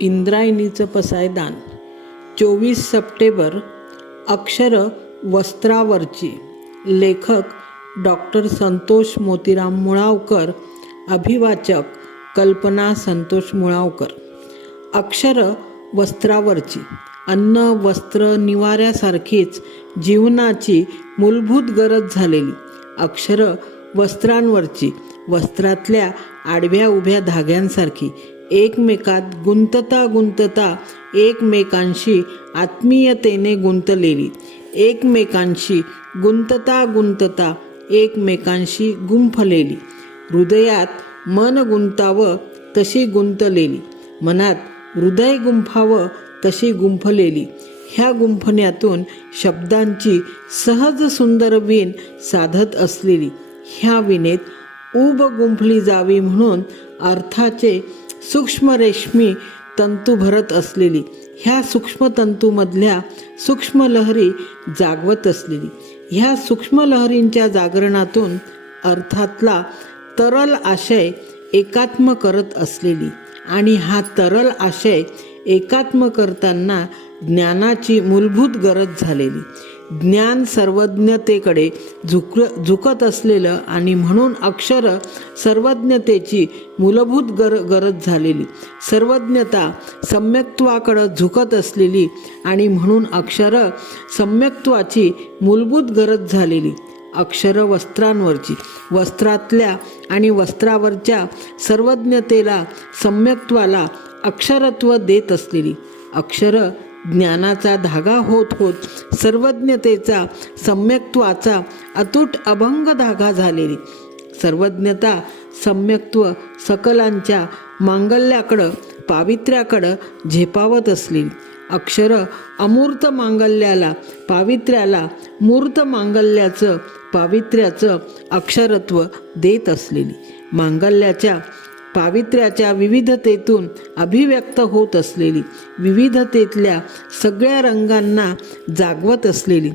इंद्रायणीचं पसायदान चोवीस सप्टेंबर अक्षर वस्त्रावरची. लेखक डॉक्टर संतोष मोतीराम मुळावकर. अभिवाचक कल्पना संतोष मुळावकर. अक्षर वस्त्रावरची. अन्न वस्त्र निवाऱ्यासारखीच जीवनाची मूलभूत गरज झालेली. अक्षर वस्त्रांवरची. वस्त्रातल्या आडव्या उभ्या धाग्यांसारखी. एकमेकात गुंतता गुंतता एकमेकांशी आत्मीयतेने गुंतलेली. एकमेकांशी गुंतता गुंतता एकमेकांशी गुंफलेली. हृदयात मन गुंतावं तशी गुंतलेली. मनात हृदय गुंफावं तशी गुंफलेली. ह्या गुंफण्यातून शब्दांची सहज सुंदर वीण साधत असलेली. ह्या विणेत उब गुंफली जावी म्हणून अर्थाचे सूक्ष्म रेशमी तंतू भरत असलेली. ह्या सूक्ष्म तंतूमधल्या सूक्ष्म लहरी जागवत असलेली. ह्या सूक्ष्म लहरींच्या जागरणातून अर्थातला तरल आशय एकात्म करत असलेली आणि हा तरल आशय एकात्म करताना ज्ञानाची मूलभूत गरज झालेली. ज्ञान सर्वज्ञतेकडे झुक झुकत असलेलं आणि म्हणून अक्षर सर्वज्ञतेची मूलभूत गर गरज झालेली. सर्वज्ञता सम्यक्त्वाकडं झुकत असलेली आणि म्हणून अक्षर सम्यक्त्वाची मूलभूत गरज झालेली. अक्षर वस्त्रांवरची वस्त्रातल्या आणि वस्त्रावरच्या सर्वज्ञतेला सम्यक्त्वाला अक्षरत्व देत असलेली. अक्षर ज्ञानाचा धागा होत होत सर्वज्ञतेचा सम्यक्त्वाचा अतूट अभंग धागा झालेली. सर्वज्ञता सम्यक्त्व सकलांच्या मांगल्याकडं पावित्र्याकडं झेपावत असलेली. अक्षर अमूर्त मांगल्याला पावित्र्याला मूर्त मांगल्याचं पावित्र्याचं अक्षरत्व देत असलेली. मांगल्याच्या पावित्र्याच्या विविधतेतून अभिव्यक्त होत असलेली विविधतेतल्या सगळ्या रंगांना जागवत असलेली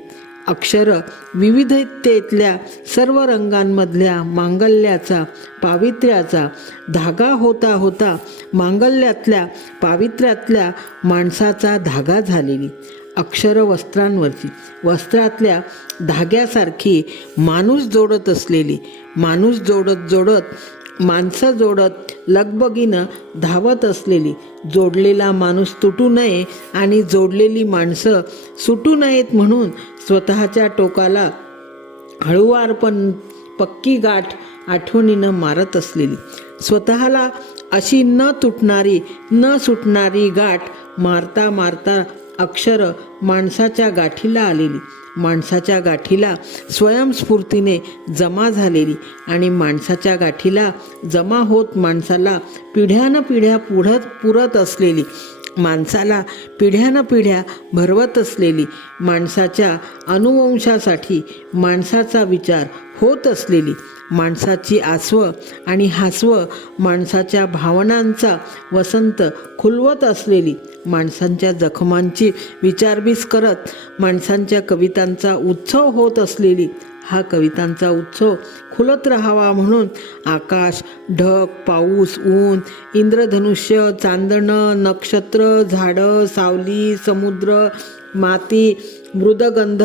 अक्षरं विविधतेतल्या सर्व रंगांमधल्या मांगल्याचा पावित्र्याचा धागा होता होता मांगल्यातल्या पावित्र्यातल्या माणसाचा धागा झालेली अक्षर वस्त्रांवरची वस्त्रातल्या धाग्यासारखी माणूस जोडत असलेली माणूस जोडत जोडत माणसं जोडत लगबगीनं धावत असलेली जोडलेला माणूस तुटू नये आणि जोडलेली माणसं सुटू नयेत म्हणून स्वतःच्या टोकाला हळूवार पण पक्की गाठ आठवणीनं मारत असलेली. स्वतःला अशी न तुटणारी न सुटणारी गाठ मारता मारता अक्षरं माणसाच्या गाठीला आलेली. माणसाच्या गाठीला स्वयंस्फूर्तीने जमा झालेली आणि माणसाच्या गाठीला जमा होत माणसाला पिढ्यानपिढ्या पुढत पुरत असलेली. माणसाला पिढ्यानपिढ्या भरवत असलेली माणसाच्या अनुवंशासाठी माणसाचा विचार होत असलेली माणसाची आसव आणि हासव माणसाच्या भावनांचा वसंत खुलवत असलेली माणसांच्या जखमांची विचारबीस करत माणसांच्या कवितांचा उत्सव होत असलेली हा कवितांचा उत्सव खुलत राहावा म्हणून आकाश ढग पाऊस ऊन इंद्रधनुष्य चांदणं नक्षत्र झाडं सावली समुद्र माती मृदगंध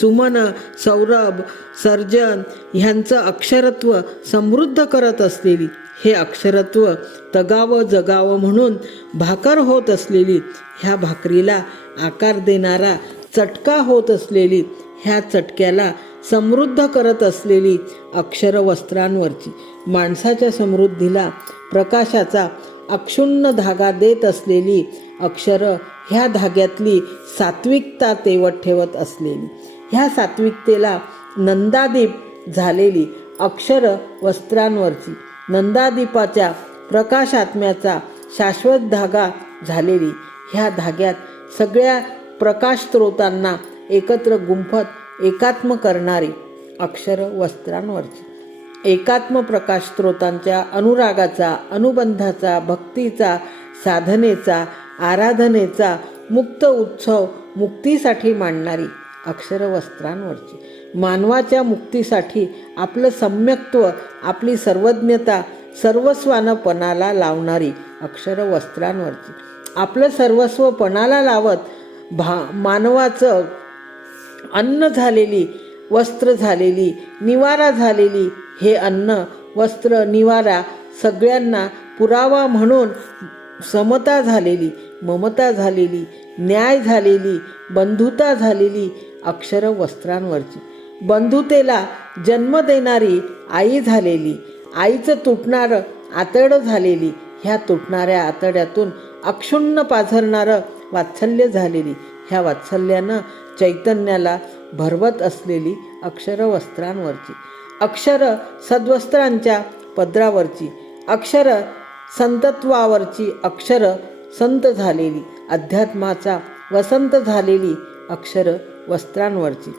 सुमन सौरभ सर्जन ह्यांचं अक्षरत्व समृद्ध करत असलेली. हे अक्षरत्व तगावं जगावं म्हणून भाकर होत असलेली. ह्या भाकरीला आकार देणारा चटका होत असलेली. ह्या चटक्याला समृद्ध करत असलेली अक्षर वस्त्रांवरची माणसाच्या समृद्धीला प्रकाशाचा अक्षुण्ण धागा देत असलेली अक्षर ह्या धाग्यातली सात्विकता तेवत ठेवत असलेली. ह्या सात्विकतेला नंदादीप झालेली अक्षर वस्त्रांवरची नंदादीपाच्या प्रकाशात्म्याचा शाश्वत धागा झालेली. ह्या धाग्यात सगळ्या प्रकाश स्रोतांना एकत्र गुंफत एकात्म करणारी अक्षर वस्त्रांवरची. एकात्म प्रकाश स्रोतांच्या अनुरागाचा अनुबंधाचा भक्तीचा साधनेचा आराधनेचा मुक्त उत्सव मुक्तीसाठी मांडणारी अक्षर वस्त्रांवरची. मानवाच्या मुक्तीसाठी आपलं सम्यक्त्व आपली सर्वज्ञता सर्वस्वानं पणाला लावणारी अक्षर वस्त्रांवरची. आपलं सर्वस्व पणाला लावत भा मानवाचं अन्न झालेली वस्त्र झालेली निवारा झालेली हे अन्न वस्त्र निवारा सगळ्यांना पुरावा म्हणून समता झालेली ममता झालेली न्याय झालेली बंधुता झालेली अक्षर वस्त्रांवरची. बंधुतेला जन्म देणारी आई झालेली आईचं तुटणारं आतडं झालेली ह्या तुटणाऱ्या आतड्यातून अक्षुण्ण पाझरणारं वात्सल्य झालेली. ह्या वात्सल्यानं चैतन्याला भरवत असलेली अक्षर वस्त्रांवरची अक्षर सद्वस्त्रांच्या पदरावरची. अक्षर संतत्वावरची अक्षर संत झालेली. अध्यात्माचा वसंत झालेली अक्षर वस्त्रांवरची.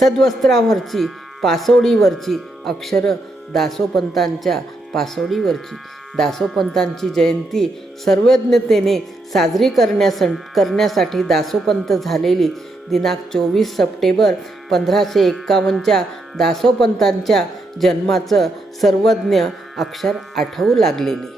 सद्वस्त्रावरची पासोडीवरची अक्षर दासोपंतांच्या पासोडीवरची. दासोपंतांची जयंती सर्वज्ञतेने साजरी करण्यास करण्यासाठी दासोपंत झालेली दिनांक चोवीस सप्टेंबर पंधराशे एक्कावन्नच्या दासोपंतांच्या जन्माचं सर्वज्ञ अक्षर आठवू लागलेले.